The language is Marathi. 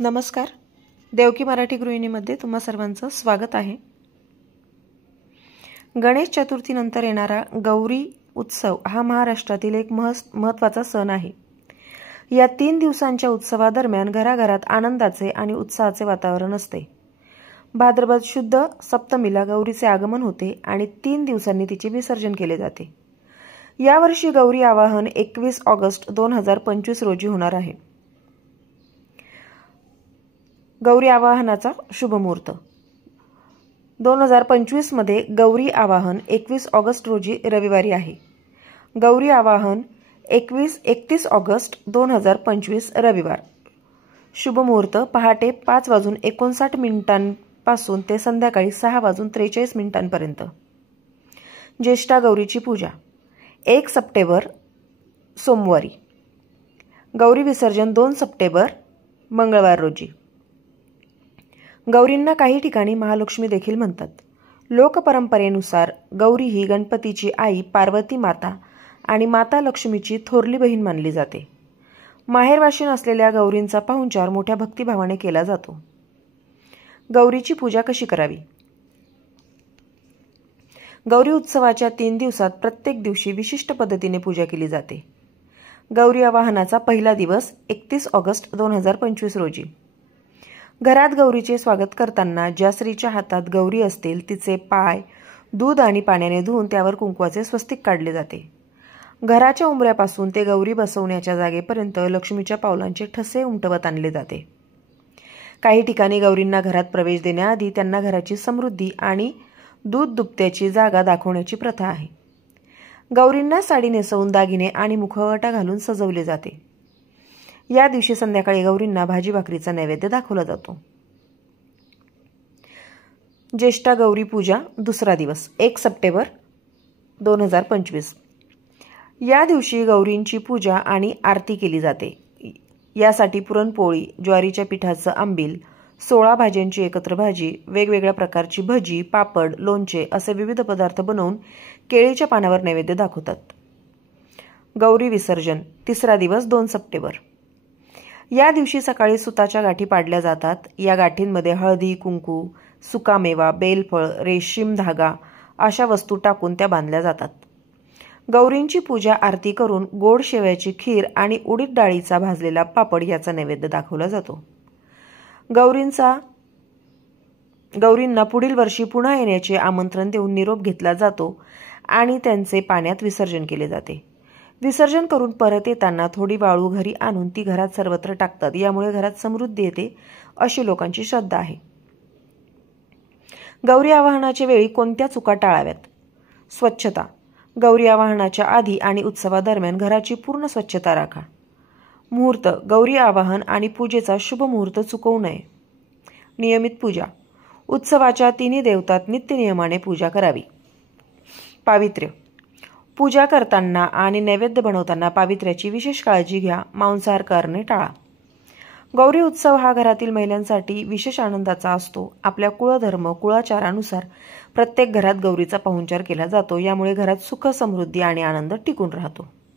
नमस्कार. देवकी मराठी गृहिणीमध्ये तुम्हा सर्वांचं स्वागत आहे. गणेश चतुर्थीनंतर येणारा गौरी उत्सव हा महाराष्ट्रातील एक महत्त्वाचा सण आहे. या 3 दिवसांच्या उत्सवादरम्यान घराघरात आनंदाचे आणि उत्साहाचे वातावरण असते. भाद्रपद शुद्ध सप्तमीला गौरीचे आगमन होते आणि 3 दिवसांनी तिचे विसर्जन केले जाते. यावर्षी गौरी आवाहन 21 ऑगस्ट 2025 रोजी होणार आहे. गौरी आवाहनाचा शुभ मुहूर्त 2025 मध्ये गौरी आवाहन 21 ऑगस्ट रोजी रविवारी आहे. गौरी आवाहन 31 ऑगस्ट 2025 रविवार. शुभ मुहूर्त पहाटे 5:59 पासून ते संध्याकाळी 6:43 पर्यंत. ज्येष्ठा गौरीची पूजा 1 सप्टेंबर सोमवारी. गौरी विसर्जन 2 सप्टेंबर मंगळवार रोजी. गौरींना काही ठिकाणी महालक्ष्मी देखील म्हणतात. लोकपरंपरेनुसार गौरी ही गणपतीची आई पार्वती माता आणि माता लक्ष्मीची थोरली बहीण मानली जाते. माहेरवाशीण असलेल्या गौरींचा पाहुणचार मोठ्या भक्तिभावाने केला जातो. गौरीची पूजा कशी करावी? गौरी उत्सवाच्या 3 दिवसात प्रत्येक दिवशी विशिष्ट पद्धतीने पूजा केली जाते. गौरी आवाहनाचा पहिला दिवस 31 ऑगस्ट 2025 रोजी. घरात गौरीचे स्वागत करताना ज्या स्त्रीच्या हातात गौरी असतील तिचे पाय दूध आणि पाण्याने धुवून त्यावर कुंकवाचे स्वस्तिक काढले जाते. घराच्या उंबऱ्यापासून ते गौरी बसवण्याच्या जागेपर्यंत लक्ष्मीच्या पावलांचे ठसे उमटवत आणले जाते. काही ठिकाणी गौरींना घरात प्रवेश देण्याआधी त्यांना घराची समृद्धी आणि दूध दुभत्याची जागा दाखवण्याची प्रथा आहे. गौरींना साडी नेसवून दागिने आणि मुखवटा घालून सजवले जाते. या दिवशी संध्याकाळी गौरींना भाजी भाकरीचा नैवेद्य दाखवला जातो. ज्येष्ठा गौरी पूजा दुसरा दिवस 1 सप्टेंबर 2025. या दिवशी गौरींची पूजा आणि आरती केली जाते. यासाठी पुरणपोळी, ज्वारीच्या पिठाचं आंबील, 16 भाज्यांची एकत्र भाजी, वेगवेगळ्या प्रकारची भजी, पापड, लोणचे असे विविध पदार्थ बनवून केळीच्या पानावर नैवेद्य दाखवतात. गौरी विसर्जन तिसरा दिवस 2 सप्टेंबर. या दिवशी सकाळी सुताच्या गाठी पाडल्या जातात. या गाठींमध्ये हळदी, कुंकू, सुकामेवा, बेलफळ, रेशीम धागा अशा वस्तू टाकून त्या बांधल्या जातात. गौरींची पूजा आरती करून गोड शेवयाची खीर आणि उडीद डाळीचा भाजलेला पापड याचा नैवेद्य दाखवला जातो. गौरींना पुढील वर्षी पुन्हा येण्याचे आमंत्रण देऊन निरोप घेतला जातो आणि त्यांचे पाण्यात विसर्जन केले जाते. विसर्जन करून परत येताना थोडी वाळू घरी आणून ती घरात सर्वत्र टाकतात. यामुळे घरात समृद्धी येते अशी लोकांची श्रद्धा आहे. गौरी आवाहनाच्या वेळी कोणत्या चुका टाळाव्यात? स्वच्छता. गौरी आवाहनाच्या आधी आणि उत्सवादरम्यान घराची पूर्ण स्वच्छता राखा. मुहूर्त. गौरी आवाहन आणि पूजेचा शुभ मुहूर्त चुकवू नये. नियमित पूजा. उत्सवाच्या 3 देवतात नित्यनियमाने पूजा करावी. पावित्र्य. पूजा करताना आणि नैवेद्य बनवताना पावित्र्याची विशेष काळजी घ्या. मांसाहार करणे टाळा. गौरी उत्सव हा घरातील महिलांसाठी विशेष आनंदाचा असतो. आपल्या कुळधर्म कुळाचारानुसार प्रत्येक घरात गौरीचा पाहुणचार केला जातो. यामुळे घरात सुख, समृद्धी आणि आनंद टिकून राहतो.